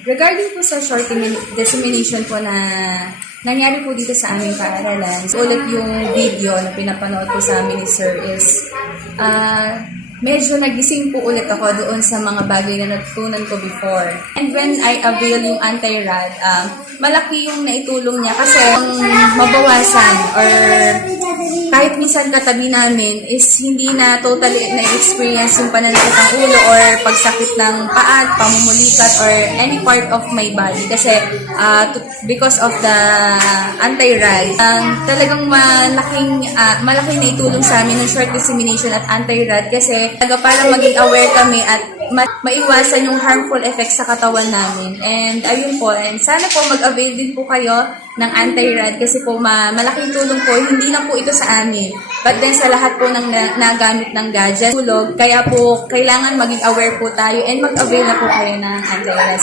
Regarding po sa short dissemination po na nangyari po dito sa aming paaralan, ulit yung video na pinapanood po sa amin ni Sir is medyo nagising po ulit ako doon sa mga bagay na natutunan ko before. And when I avail yung anti-rad, malaki yung naitulong niya kasi mabawasan or kahit minsan katabi namin is hindi na totally na-experience yung pananakit ng ulo or pagsakit ng paa, pamumulikat or any part of my body. Kasi because of the anti-rad, talagang malaking naitulong sa amin ng short dissemination at anti-rad kasi para maging aware kami at maiwasan yung harmful effects sa katawan namin. And ayun po, and sana po mag-avail din po kayo ng anti-rad kasi po malaking tulong po, hindi lang po ito sa amin, but then sa lahat po ng nagamit ng gadget, tulog, kaya po kailangan maging aware po tayo and mag-avail na po kayo ng anti-rad.